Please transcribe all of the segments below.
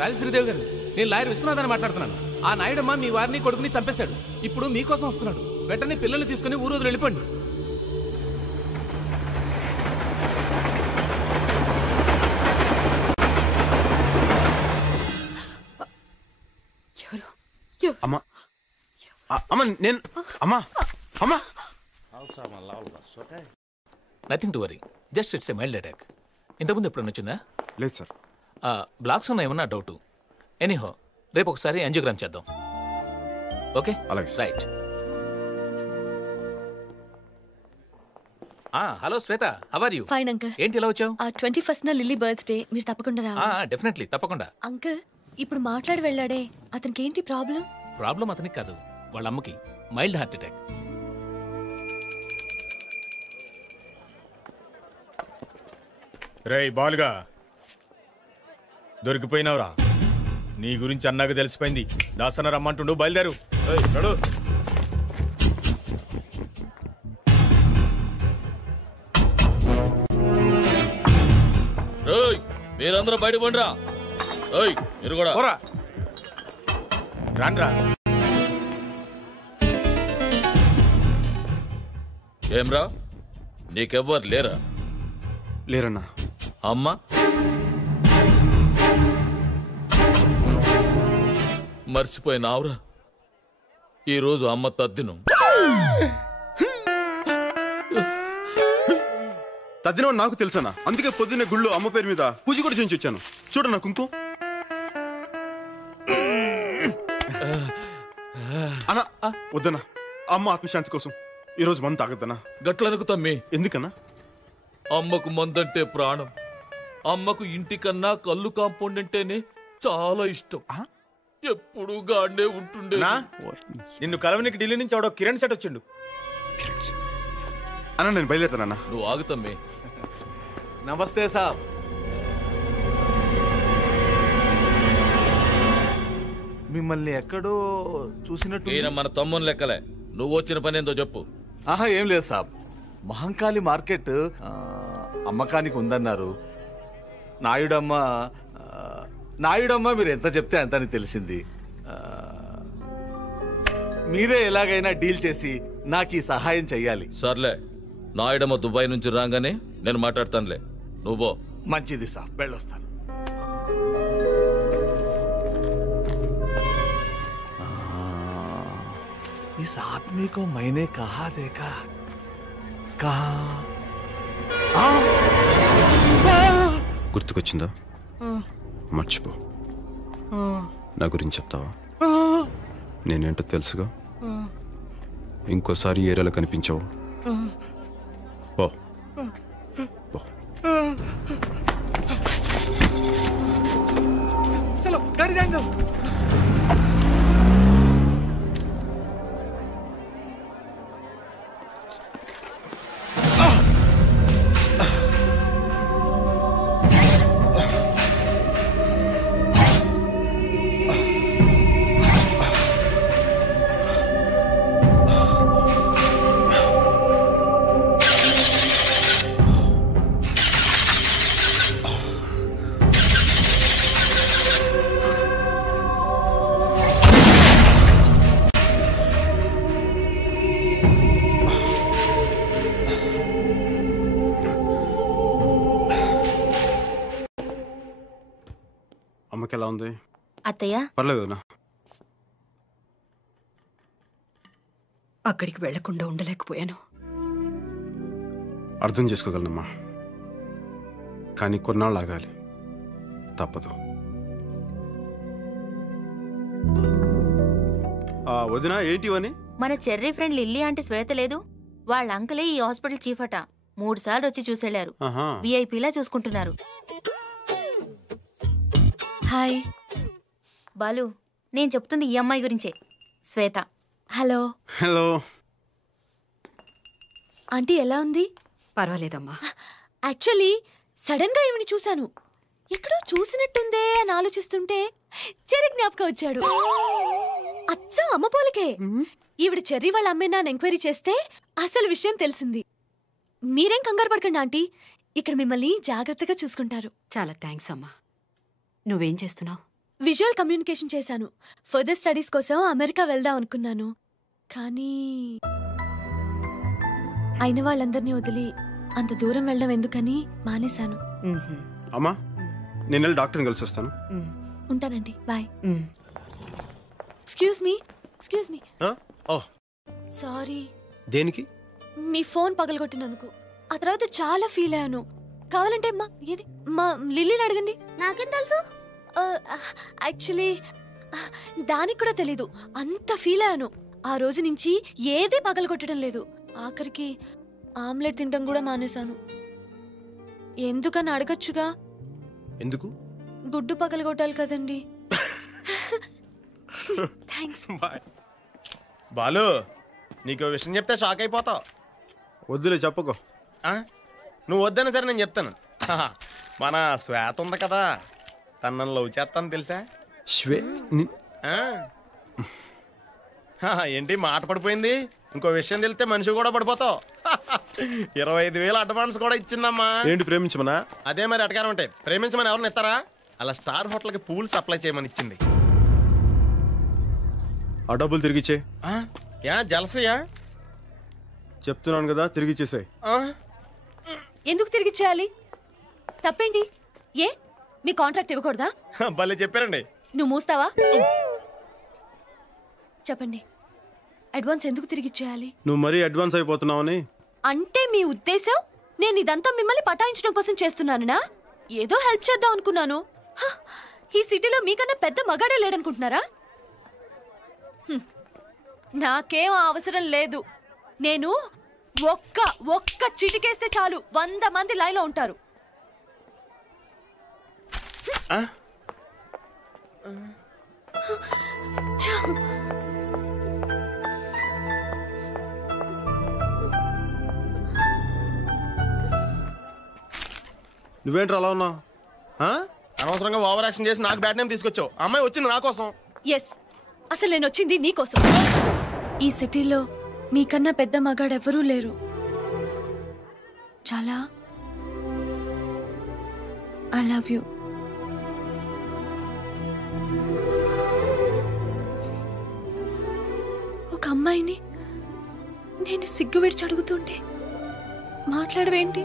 రాజశ్రీదేవి గారు, నేను లాయర్ విశ్వనాథాన్ని మాట్లాడుతున్నాను. ఆ నాయుడమ్మ మీ వారిని కొడుకుని చంపేశాడు. ఇప్పుడు మీకోసం వస్తున్నాడు. వెంటనే పిల్లల్ని తీసుకుని ఊరు వదిలి వెళ్ళిపోండి. అమ్మా అమ్మా నేను అమ్మా అమ్మా nothing to worry, just it's a mild attack. ఇంతకుముందు ఎప్పుడన్నా వచ్చిందా? లేదు సార్. బ్లాక్స్ ఉన్న ఏమన్నా డౌట్? ఎనీహో రేపు ఒకసారి యాంజియోగ్రామ్ చేద్దాం. ఓకే అలాగే right. Hello Shweta, how are you? Fine uncle. ఏంటి ఇలా వచ్చావు? 21st లిల్లీ బర్త్డే, మీరు తప్పకుండా రావాలి. డెఫినెట్లీ, తప్పకుండా. అంకుల్ ఇప్పుడు మాట్లాడి వెళ్ళాడే, అతనికి ఏంటి ప్రాబ్లం? ప్రాబ్లం అతనికి కాదు, వాళ్ళ అమ్మకి మైల్డ్ హార్ట్ అటాక్. రేయ్ బాలుగా, దొరికిపోయినావురా. నీ గురించి అన్నాక తెలిసిపోయింది. దాసన రమ్మంటుండు, బయలుదేరు. మీరందరూ బయట పండిరా. మీరు కూడా రాన్రా. ఏమ్రా, నీకెవ్వరు లేరా? లేరన్నా. అమ్మ మర్చిపోయినావురా, ఈరోజు అమ్మ తద్దినం. తద్దినం నాకు తెలుసన్నా, అందుకే పొద్దున్నే గుళ్ళు అమ్మ పేరు మీద పూజ కూడా చేయించి వచ్చాను. చూడన్నా కుంకుమ. అన్నా వద్దన్నా, అమ్మ ఆత్మశాంతి కోసం ఈరోజు మందు తాగద్దన్నా. గట్లనుకు తమ్మి. ఎందుకన్నా? అమ్మకు మందంటే ప్రాణం. అమ్మకు ఇంటికన్నా కళ్ళు కాంపౌండ్ అంటేనే చాలా ఇష్టం. ఎప్పుడు గాడే ఉంటుండే. నిన్ను కలవనికి ఢిల్లీ నుంచి ఆవిడ కిరణ్ సెట్ వచ్చిండు. అన్నా నేను బయలుదేరుతానన్నా. నువ్వు ఆగుతమ్మి. నమస్తే సాబ్. మిమ్మల్ని ఎక్కడో చూసినట్టు. ఈయన మన తమ్ముని లెక్కలే. నువ్వు వచ్చిన పని ఏందో చెప్పు. ఆహా, ఏం లేదు సాబ్. మహంకాళి మార్కెట్ అమ్మకానికి ఉందన్నారు. నాయుడమ్మ మీరు ఎంత చెప్తే అంతని తెలిసింది. మీరే ఎలాగైనా డీల్ చేసి నాకు ఈ సహాయం చెయ్యాలి. సర్లే, నాయుడమ్మ దుబాయ్ నుంచి రాగానే నేను మాట్లాడతానులే. నువ్వు మంచిది సాబ్, వెళ్ళొస్తాను. इस आदमी को मैंने कहा देखा, कहा గుర్తుకొచ్చిందా? మర్చిపో. నా గురించి చెప్తావా? నేనేంటో తెలుసుగా. ఇంకోసారి ఏరియాలో కనిపించావు పో. चलो गाड़ी जाएंगे. అమ్మకి ఎలా ఉంది? అత్తయ్య పర్లేదునా. అక్కడికి వెళ్లకుండా ఉండలేకపోయాను. అర్థం చేసుకోగలనమ్మా, కానీ కొన్నాళ్ళు ఆగాలి. తప్పదు. వదినా ఏంటి ఇవని? మన చెర్రీ ఫ్రెండ్ లిల్లీ అంటే శ్వేత లేదు, వాళ్ళ అంకలే ఈ హాస్పిటల్ చీఫ్ అట. 3 సార్లు వచ్చి చూసెళ్లారు. విఐపీలా చూసుకుంటున్నారు. హాయ్ బాలు, నేను చెప్తుంది ఈ అమ్మాయి గురించే, శ్వేత. హలో. హలో ఆంటీ, ఎలా ఉంది? పర్వాలేదమ్మా. యాక్చువల్లీ సడన్ గా ఈవిని చూశాను. ఎక్కడో చూసినట్టుందే అని ఆలోచిస్తుంటే చెర్రీ జ్ఞాపకం వచ్చాడు. అచ్చం అమ్మ పోలికే. ఈవిడ చెర్రీ వాళ్ళ అమ్మేనా అని ఎంక్వైరీ చేస్తే అసలు విషయం తెలిసింది. మీరేం కంగారు పడకండి ఆంటీ, ఇక్కడ మిమ్మల్ని జాగ్రత్తగా చూసుకుంటారు. చాలా థ్యాంక్స్ అమ్మా. నువ్వేం చేస్తున్నావు? విజువల్ కమ్యూనికేషన్ చేశాను. ఫర్దర్ స్టడీస్ కోసం అమెరికా వెళ్దాం అనుకున్నాను. కానీ అయిన వాళ్ళందరినీ వదిలి అంత దూరం వెళ్ళడం ఎందుకని మానేశాను. అమ్మా నేను వెళ్ళి డాక్టర్ని కలిసి వస్తాను. ఉంటానండి, బాయ్. Excuse me. సారీ. దేనికి? మీ ఫోన్ పగలగొట్టినందుకు. ఆ తర్వాత చాలా ఫీల్ అయ్యాను. కావాలంటే మా లిల్లీని అడగండి. నాకేం తెలుసు? యాక్చువల్లీ దానికి కూడా తెలీదు. అంత ఫీల్ అయ్యాను. ఆ రోజు నుంచి ఏది పగలగొట్టడం లేదు. ఆఖరికి ఆమ్లెట్ తినడం కూడా మానేశాను. ఎందుకని అడగచ్చుగా. ఎందుకు? గుడ్డు పగలగొట్టాలి కదండి. థ్యాంక్స్. బాలు నీకు విషయం చెప్తే షాక్ అయిపోతావు. వద్దులే చెప్పకో. నువ్వు వద్దనే సరే నేను చెప్తాను. మన శ్వేత ఉంది కదా, తను లవ్ చేస్తాను తెలుసా? ఏంటి మాట పడిపోయింది? ఇంకో విషయం తెలిస్తే మనిషి కూడా పడిపోతావు. 25,000 అడ్వాన్స్ కూడా ఇచ్చిందమ్మా. ఏంటి ప్రేమించమనా? అదే మరి అటకారం ఉంటాయి. ప్రేమించమని ఎవరిని ఇస్తారా? అలా స్టార్ హోటల్కి పూల్ సప్లై చేయమని ఇచ్చింది. ఆ డబ్బులు తిరిగిచ్చే. జలసయా? చెప్తున్నాను కదా, తిరిగిచ్చేసాయి. ఎందుకు తిరిగిచ్చేయాలి? తప్పేంటి? ఏ మీ కాంట్రాక్ట్ ఇవ్వకూడదా? భలే చెప్పారండి. నువ్వు మూస్తావా? చెప్పండి, అడ్వాన్స్ ఎందుకు తిరిగిచ్చేయాలి? నువ్వు మరీ అడ్వాన్స్ అయిపోతున్నావని. అంటే మీ ఉద్దేశం నేను ఇదంతా మిమ్మల్ని పటాయించడం కోసం చేస్తున్నానా? ఏదో హెల్ప్ చేద్దాం అనుకున్నాను. ఈ సిటీలో మీకన్నా పెద్ద మగాడే లేడనుకుంటున్నారా? నాకేం అవసరం లేదు. నేను ఒక్క చిటికేస్తే చాలు 100 మంది లైన్లో ఉంటారు. నువ్వేంట్రా అలా ఉన్నావు? అనవసరంగా ఓవర్ యాక్షన్ చేసి నాకు బ్యాడ్ నేమ్ తీసుకొచ్చావు. అమ్మాయి వచ్చింది నా కోసం. ఎస్, అసలు నేను వచ్చింది నీకోసం. ఈ సిటీలో మీకన్నా పెద్ద మగాడెవరూ లేరు. చాలా ఐ లవ్ యూ. ఒక అమ్మాయిని నేను సిగ్గు విడిచి అడుగుతుంటే మాట్లాడవేంటి?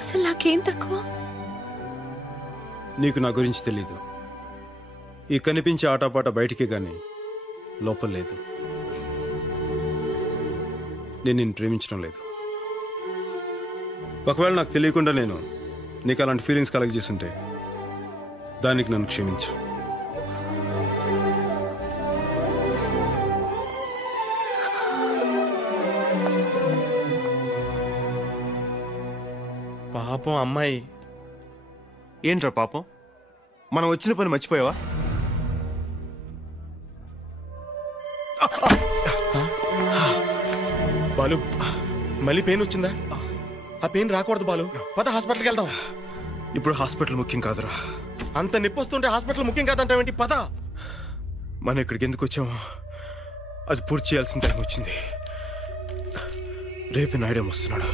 అసలు నాకేం తక్కువ? నీకు నా గురించి తెలీదు. ఈ కనిపించే ఆటపాట బయటికి గాని లోపల లేదు. నేను నిన్ను ప్రేమించడం లేదు. ఒకవేళ నాకు తెలియకుండా నేను నీకు అలాంటి ఫీలింగ్స్ కలగజేస్తుంటే దానికి నన్ను క్షమించు. పాపం అమ్మాయి. ఏంట్రా పాపం? మనం వచ్చిన పని మర్చిపోయావా? బాలు మళ్ళీ పెయిన్ వచ్చిందా? ఆ పెయిన్ రాకూడదు బాలు. పద హాస్పిటల్కి వెళ్దాం. ఇప్పుడు హాస్పిటల్ ముఖ్యం కాదురా. అంత నొప్పి వస్తుంటే హాస్పిటల్ ముఖ్యం కాదంటావేంటి? పద. మనం ఇక్కడికి ఎందుకు వచ్చామో అది పూర్తి చేయాల్సిన టైం వచ్చింది. రేపు నాయుడు వస్తున్నాడు.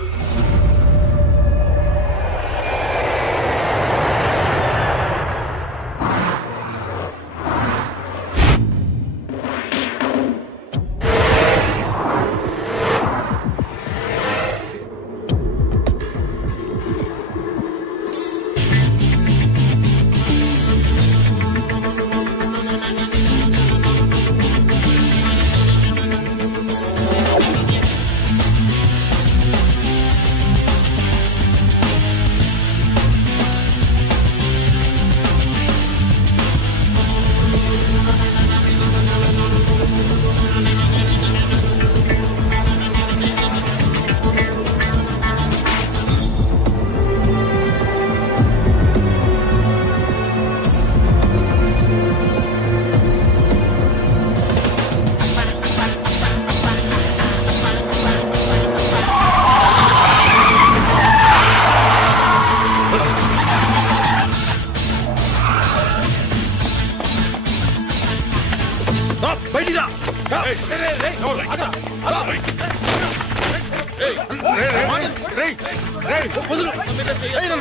వదలు.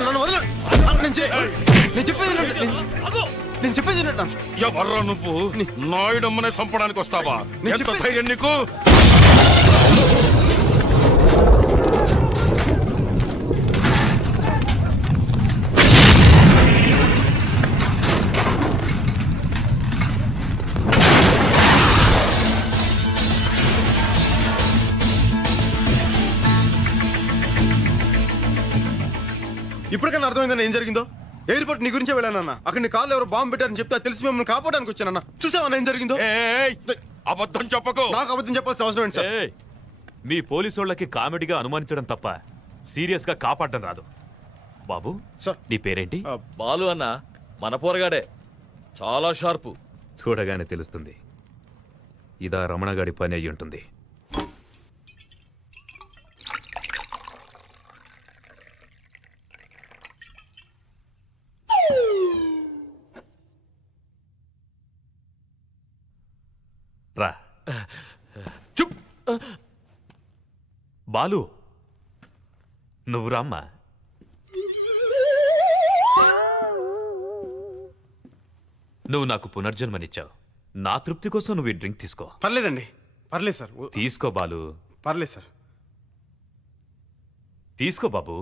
నన్ను వదలు. నేను చెప్పేది వినండి. నేను చెప్పేది వినండి. ఎవర్రా నువ్వు? నాయుడమ్మనే చంపడానికి వస్తావా? ఎంత ధైర్యం నీకు? ఇప్పటికన్నా అర్థమైందన్న ఏం జరిగిందో? ఎయిర్పోర్ట్ నీ గురించే వెళ్ళానన్నా. అక్కడ నీ కార్లో ఎవరు బాంబు పెట్టారని చెప్తే తెలిసి మిమ్మల్ని కాపాడడానికి వచ్చానన్నా. చూసావన్నా ఏం జరిగిందో? అబద్ధం చెప్పకు. నాకు అబద్ధం చెప్పాల్సిన అవసరం ఏంటి సార్? మీ పోలీసు వాళ్ళకి కామెడీగా అనుమానించడం తప్ప సీరియస్ గా కాపాడడం రాదు. బాబు నీ పేరేంటి? బాలు అన్న, మన పోరగాడే, చాలా షార్పు. చూడగానే తెలుస్తుంది. ఇదా రమణగాడి పని అయ్యి ఉంటుంది. రా. చుప్. బాలు నువ్వు రామ్మా. నువ్వు నాకు పునర్జన్మనిచ్చావు. నా తృప్తి కోసం నువ్వు ఈ డ్రింక్ తీసుకో. పర్లేదండి. పర్లేదు సార్. తీసుకో బాలు. పర్లేదు సార్. తీసుకో బాబు.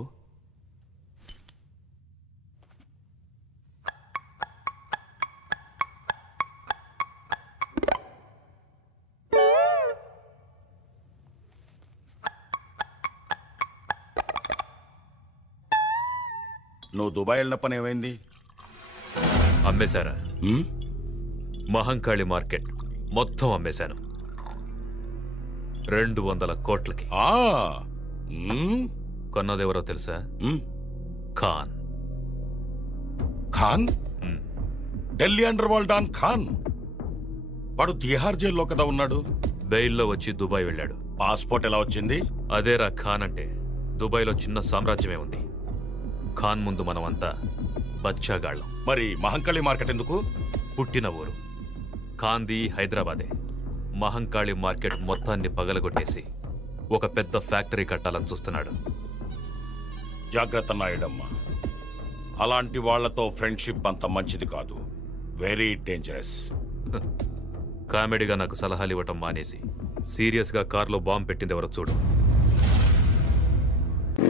నువ్వు దుబాయ్ వెళ్ళిన పని ఏమైంది? అమ్మేశారా? మహంకాళి మార్కెట్ మొత్తం అమ్మేశాను. 200 కోట్లకి. కొన్నదెవరో తెలుసా? Khan. Khan? Delhi underworld don Khan. వాడు తిహార్ జైల్లో కదా ఉన్నాడు. బెయిల్లో వచ్చి దుబాయ్ వెళ్ళాడు. పాస్పోర్ట్ ఎలా వచ్చింది? అదేరా ఖాన్ అంటే. దుబాయ్లో చిన్న సామ్రాజ్యమే ఉంది. ఖాన్ ముందు మనమంతా బచ్చాగాళ్ళం. మరి మహంకాళి మార్కెట్ ఎందుకు? పుట్టిన ఊరు ఖాన్ది హైదరాబాదే. మహంకాళి మార్కెట్ మొత్తాన్ని పగలగొట్టేసి ఒక పెద్ద ఫ్యాక్టరీ కట్టాలని చూస్తున్నాడు. జాగ్రత్త నాయుడమ్మ, అలాంటి వాళ్లతో ఫ్రెండ్షిప్ అంత మంచిది కాదు. Very dangerous. కామెడీగా నాకు సలహాలు ఇవ్వటం మానేసి సీరియస్గా కార్లో బాంబు పెట్టింది ఎవరో చూడు.